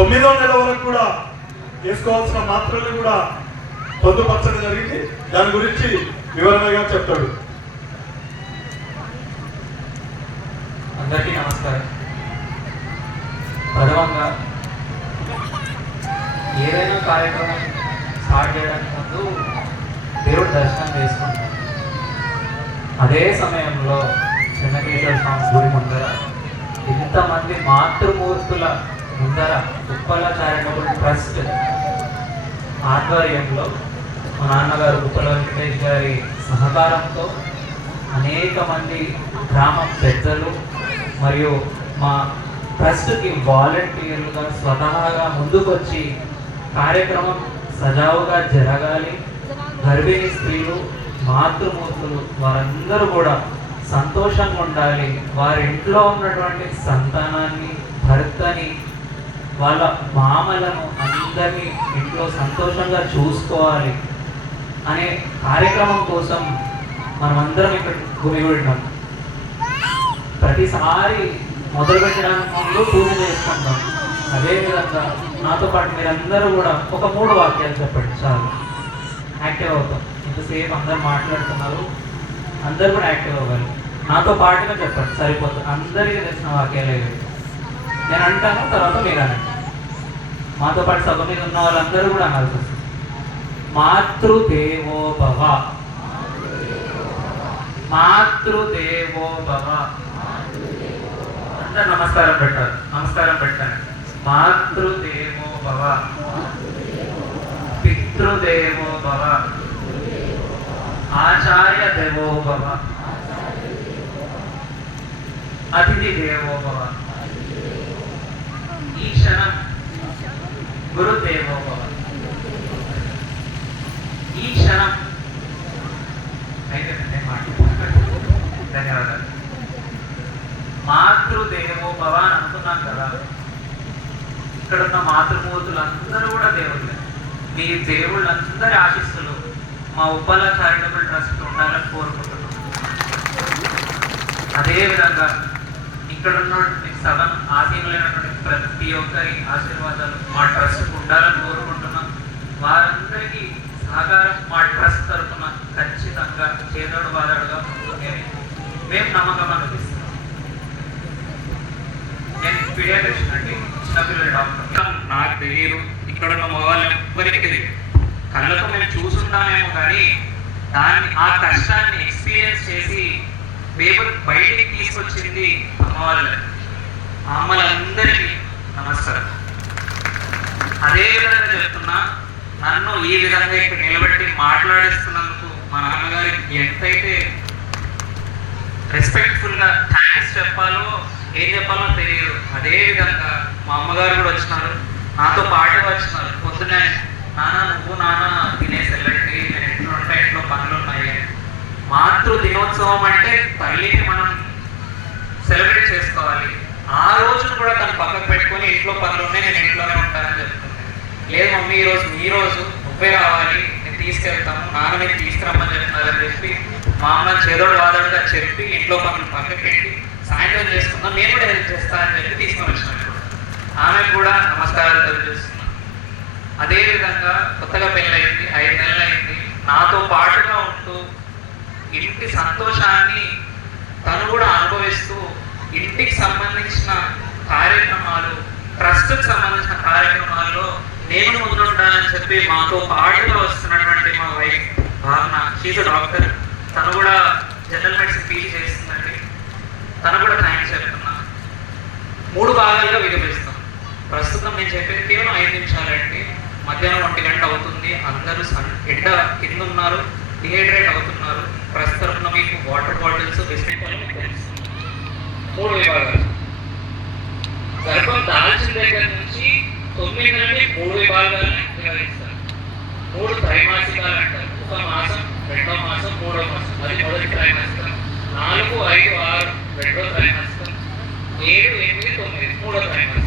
తొమ్మిదో నెల వరకు కూడా వేసుకోవాల్సిన మాత్రలు కూడా పొందుపరచడం జరిగింది. దాని గురించి వివరంగా చెప్తాడు. అందరికీ నమస్కారం. ప్రథమంగా ఏదైనా కార్యక్రమం స్టార్ట్ చేయడానికి ముందు దేవుడు దర్శనం చేసుకుంటాం అదే సమయంలో చెన్నకేశ్వర స్వామి గుడి ముందర ఇంతమంది మాతృమూర్తుల ముందర ఉప్పల చారిటబుల్ ట్రస్ట్ ఆధ్వర్యంలో మా నాన్నగారు ఉప్పల వెంకటేష్ గారి సహకారంతో అనేక మంది గ్రామ పెద్దలు మరియు మా ట్రస్ట్కి వాలంటీర్లుగా స్వతహాగా ముందుకొచ్చి కార్యక్రమం సజావుగా జరగాలి. గర్భిణీ స్త్రీలు మాతృమూర్తులు వారందరూ కూడా సంతోషంగా ఉండాలి. వారి ఇంట్లో ఉన్నటువంటి సంతానాన్ని భర్తని వాళ్ళ మామలను అందరినీ ఇంట్లో సంతోషంగా చూసుకోవాలి అనే కార్యక్రమం కోసం మనమందరం ఇక్కడ గుమిగూడినాం ప్రతిసారి మొదలు పెట్టడానికి ముందు పూజ చేసుకుంటాం. అదేవిధంగా నాతో పాటు మీరందరూ కూడా ఒక మూడు వాక్యాలు చెప్పండి చాలు. యాక్టివ్ అవుతాం. ఇంతసేపు అందరు మాట్లాడుతున్నారు. అందరు కూడా యాక్టివ్ అవ్వాలి. నాతో పాటుగా చెప్పండి. సరిపోతుంది. అందరికీ తెలిసిన వాక్యాలు నేను అంటాను తర్వాత మీరు అనండి. మాతో పాటు సభ మీద ఉన్న వాళ్ళందరూ కూడా అనాల్సి వస్తుంది. మాతృదేవో భవ మాతృదేవో అందరు నమస్కారం పెట్టారు నమస్కారం పెట్టాను మాతృదేవో పితృదేవోభవ. పితృదేవో ఆచార్య దేవోభవ అతిథి దేవో భవ ఈ క్షణం గురుదేవో ఈ క్షణం అయితే ధన్యవాదాలు. మాతృదేవో భవ అని అనుకున్నాం కదా ఇక్కడ ఉన్న మాతృమూర్తులు అందరూ కూడా దేవుళ్ళే. మీ దేవుళ్ళందరి ఆశీస్సులు మా ఉప్పల చారిటబుల్ ట్రస్ట్ ఉండాలని కోరుకుంటున్నాం. అదేవిధంగా ఇక్కడ ఉన్న సగం ఆశీనులైనటువంటి ప్రతి ఒక్కరి ఆశీర్వాదాలు మా ట్రస్ట్ ఉండాలని కోరుకుంటున్నాం. వారందరికీ సహకారం మా ట్రస్ట్ తరఫున ఖచ్చితంగా చేదోడు వాదడుగా ఉంటుందని మేము నమ్మకం అనిపిస్తున్నాం నేను పీడియాట్రిషన్ అండి చిన్నపిల్లల డాక్టర్. నాకు తెలియదు. ఇక్కడ ఉన్న మొబైల్ ఎవరికి తెలియదు. కళ్ళతో మేము చూసుంటామేమో కానీ దాన్ని ఆ కష్టాన్ని ఎక్స్పీరియన్స్ చేసి పేపర్ బయటికి తీసుకొచ్చింది అమ్మవాళ్ళే అమ్మలందరికీ నమస్కారం. అదే విధంగా చెప్తున్నా నన్ను ఈ విధంగా ఇక్కడ నిలబెట్టి మాట్లాడిస్తున్నందుకు మా నాన్నగారికి ఎంతైతే రెస్పెక్ట్ఫుల్గా థ్యాంక్స్ చెప్పాలో ఏం చెప్పాలో తెలియదు. అదే విధంగా మా అమ్మగారు కూడా వచ్చినారు. నాతో పాటు వచ్చినారు. పొద్దున్నే నాన్న తినేసి వెళ్ళండి నేను ఇంట్లో ఉంటే ఇంట్లో పనులు ఉన్నాయి మాతృ దినోత్సవం అంటే తల్లిని మనం సెలబ్రేట్ చేసుకోవాలి ఆ రోజును కూడా తను పక్కకు పెట్టుకొని ఇంట్లో పనులు ఉన్నాయి నేను ఇంట్లోనే ఉంటానని చెప్తుంది. లేదు మమ్మీ ఈ రోజు మీ రోజు నువ్వే రావాలి నేను తీసుకెళ్తాను నాన్న నేను తీసుకురమ్మని చెప్తున్నారని చెప్పి మా అమ్మ చేదోడు వాదోడుగా చెప్పి ఇంట్లో పనులు పక్క పెట్టి సాయంత్రం చేసుకుందాం నేను కూడా హెల్ప్ చేస్తానని చెప్పి తీసుకొని వచ్చినప్పుడు ఆమె కూడా నమస్కారాలు తెలియజేస్తున్నాను అదేవిధంగా కొత్తగా పెళ్ళయింది ఐదు నెలలు అయింది నాతో పాటుగా ఉంటూ ఇంటి సంతోషాన్ని తను కూడా అనుభవిస్తూ ఇంటికి సంబంధించిన కార్యక్రమాలు ట్రస్ట్కి సంబంధించిన కార్యక్రమాల్లో నేను ముందుంటానని చెప్పి మాతో పాటుగా వస్తున్నటువంటి మా వైఫ్ భావన. షీజ్ డాక్టర్ తను కూడా జనరల్ మెడిసిన్ పీజీ చేస్తుందండి. తను కూడా థ్యాంక్స్ చెప్తున్నా. మూడు భాగాలుగా విభజిస్తాం. ప్రస్తుతం నేను చెప్పేది కేవలం ఐదు నిమిషాలండి మధ్యాహ్నం ఒంటి గంట అవుతుంది. అందరూ సన్ ఎండ కింద ఉన్నారు. డిహైడ్రేట్ అవుతున్నారు. ప్రస్తుతం మీకు వాటర్ బాటిల్స్ బిస్కెట్ మూడు విభాగాలు. గర్భం దాల్చిన దగ్గర నుంచి తొమ్మిది నుండి మూడు విభాగాలను నిర్వహిస్తారు. మూడు త్రైమాసికాలు అంటారు. ఒక మాసం రెండో మాసం మూడో మాసం. అది మొదటి త్రైమాసికం. నాలుగు ఐదు ఆరు రెండో త్రైమాసికం. ఏడు ఎనిమిది తొమ్మిది. మూడో త్రైమాసికం.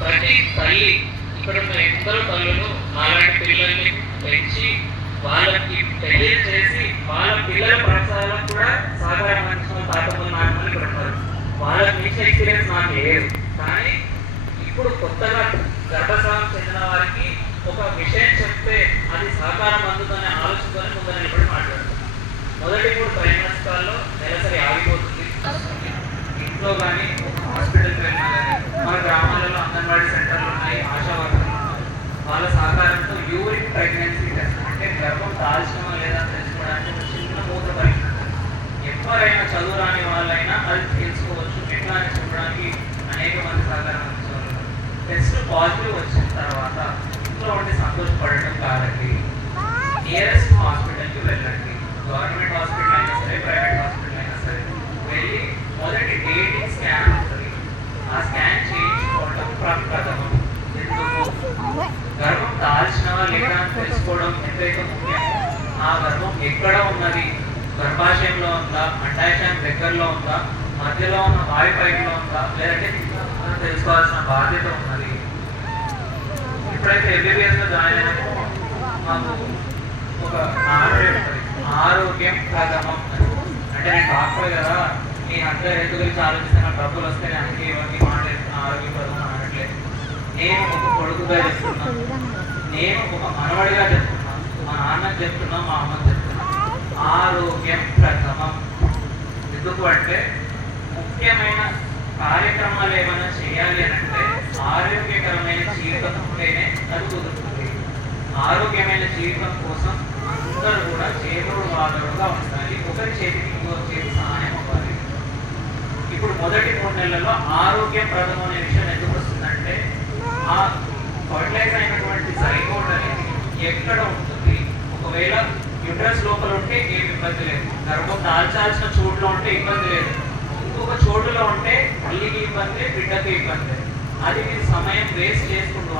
ప్రతి తల్లి ఇక్కడ ఉన్న ఇద్దరు తల్లులు అలాంటి పిల్లల్ని పెంచి వాళ్ళకి పెళ్ళి చేసి వాళ్ళ పిల్లల ప్రసాదాలకు కూడా సహకారం అందించిన తాతమ్మ నాన్నమ్మలు ఇక్కడ ఉన్నారు వాళ్ళకి మించిన ఎక్స్పీరియన్స్ నాకు లేదు కానీ ఇప్పుడు కొత్తగా గర్భస్రావం చెందిన వారికి ఒక విషయం చెప్తే అది సహకారం అందుతుందనే ఆలోచనతోనే ముందర నిలబడి మాట్లాడుతాం మొదటి మూడు త్రైమాసికాల్లో నెలసరి ఆగిపోతుంది. ఇంట్లో కానీ హాస్పిటల్కి వెళ్ళినా కానీ మన గ్రామాలలో అంగన్వాడీ సెంటర్లు ఉన్నాయి ఆశా వర్కర్లు వాళ్ళ సహకారంతో యూరిన్ ప్రెగ్నెన్సీ టెస్ట్ అంటే గర్భం దాల్చడమా లేదా తెలుసుకోవడానికి ఒక చిన్న మూత పరీక్ష. ఎవరైనా చదువు రాని వాళ్ళైనా అది తెలుసుకోవచ్చు ఎట్లా అని చెప్పడానికి అనేక మంది సహకారం అందించేవాళ్ళు టెస్ట్ పాజిటివ్ వచ్చిన తర్వాత ఇంట్లో ఉండి సంతోషపడటం కాదండి. నియరెస్ట్ హాస్పిటల్కి వెళ్ళండి గవర్నమెంట్ హాస్పిటల్ అయినా సరే ప్రైవేట్ హాస్పిటల్ అయినా సరే వెళ్ళి మొదటి డేటింగ్ స్కాన్ ఉంటుంది ఆ స్కాన్ చేయించుకోవడం ప్రప్రథమం. ఎందుకు గర్భం దాల్చినవా లేదా అని తెలుసుకోవడం ఎంతైతే ముఖ్యం ఆ గర్భం ఎక్కడ ఉన్నది? గర్భాశయంలో ఉందా? అండాశయం దగ్గరలో ఉందా? మధ్యలో ఉన్న వాయు పైపులో ఉందా? లేదంటే తెలుసుకోవాల్సిన బాధ్యత ఉన్నది. ఇప్పుడైతే ఎంబీబీఎస్లో జాయిన్ అయినప్పుడు మాకు ఒక ఆరోగ్యం ప్రథమం. అంటే నేను డాక్టర్ కదా నీ అంత రైతు గురించి ఆలోచిస్తే నాకు డబ్బులు వస్తే నేను అందుకే ఇవన్నీ మాట్లాడుతున్నా ఆరోగ్యం ప్రథమం అనట్లేదు నేను ఒక కొడుకుగా చెప్తున్నాను నేను ఒక మనవడిగా చెప్తున్నా. మా నాన్న చెప్తున్నా మా అమ్మ చెప్తున్నా. ఆరోగ్యం ప్రథమం. ఎందుకు అంటే ముఖ్యమైన కార్యక్రమాలు ఏమైనా చేయాలి అంటే ఆరోగ్యకరమైన జీవితం ఉంటేనే అది కుదురుతుంది. ఆరోగ్యమైన జీవితం కోసం అందరూ కూడా చేతుడు వాదడుగా ఉండాలి. ఒకరి చేతికి ఇంకో చేతి సహాయం అవ్వాలి ఇప్పుడు మొదటి మూడు నెలల్లో ఆరోగ్యం ప్రథమం అనే విషయం ఎందుకు వస్తుందంటే ఆ ఫర్టిలైజ్ అయినటువంటి సైకోట్ అనేది ఎక్కడ ఉంటుంది? ఒకవేళ యుట్రస్ లోపల ఉంటే ఏం ఇబ్బంది లేదు. గర్భం దాల్చాల్సిన చోట్ల ఉంటే ఇబ్బంది లేదు. ఇంకొక చోటులో ఉంటే తల్లికి ఇబ్బంది బిడ్డకి ఇబ్బంది అది మీరు సమయం వేస్ట్ చేసుకుంటూ